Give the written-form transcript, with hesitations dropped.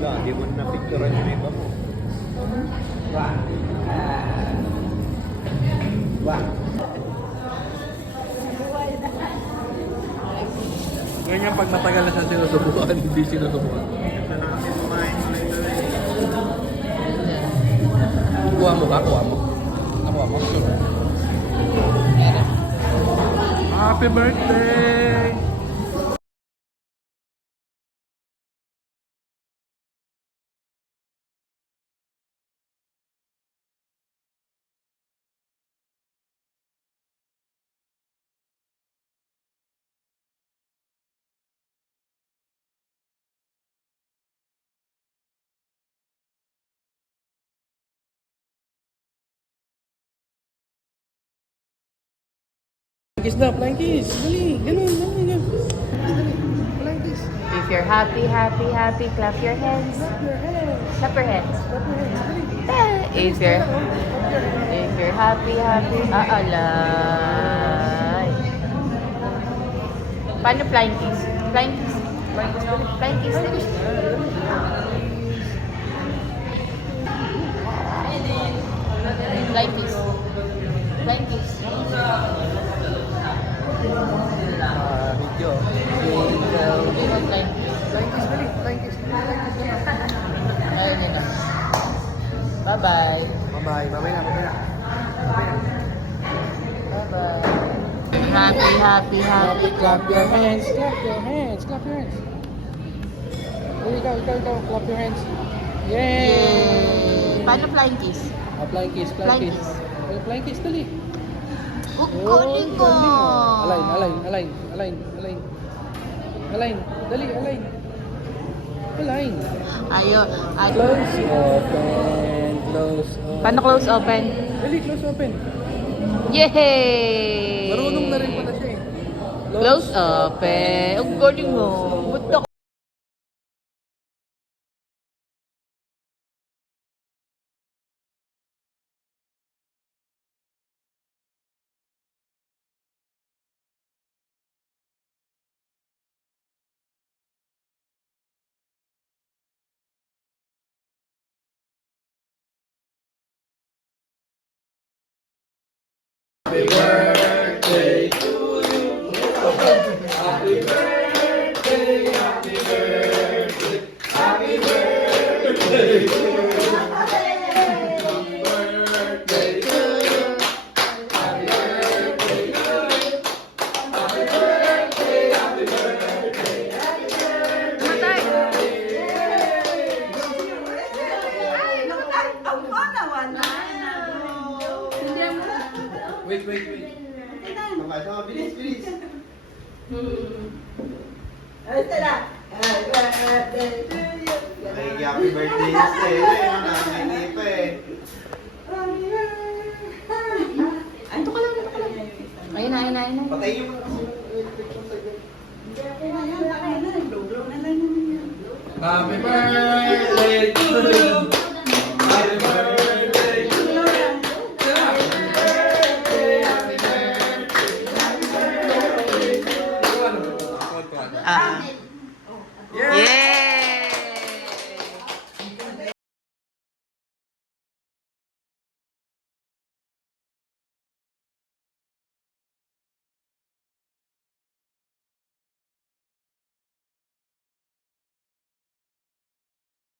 Hindi mo na picturean yung iba mo. Ganyan pag matagal na siya sinusubukan, hindi sinusubukan. Kuha mo ka? Kuha mo? Kuha mo? Happy birthday! Kiss na, flying kiss. Dali, ganun, ganun. Flying kiss. If you're happy, happy, happy, clap your hands. Clap your hands. Clap your hands. Clap your hands. Dali. If you're happy, happy, alay. Paano flying kiss? Flying kiss. Flying kiss. Flying kiss. Flying kiss. Flying kiss. Video. Flying Flying kiss, dali. Flying kiss. Ayun yun na. Bye-bye. Bye-bye. Bye-bye na, bye-bye na. Bye-bye. Happy, happy, happy. Clap your hands. Clap your hands. Clap your hands. Oh, ikaw. Clap your hands. Yay! Yay! Paano flying kiss? Flying kiss, flying kiss. Flying kiss, dali. Galing ko! Align. Dali, align. Align. Ayun. Close open. Close open. Paano close open? Dali, close open. Yay! Marunong na rin pala siya eh. Close open. Ang galing mo. Buto. Happy birthday to you. Happy birthday, happy birthday, happy birthday to you. Happy birthday to you. Happy birthday to you. Happy birthday, happy birthday, happy birthday. Wait. Sama, bilis. Ay, tala. Happy birthday to you. Ay, happy birthday sa'yo eh. Nakakini pa eh. Ay, ito ka lang. Ayun na. Patay yung mga Happy Happy birthday to you.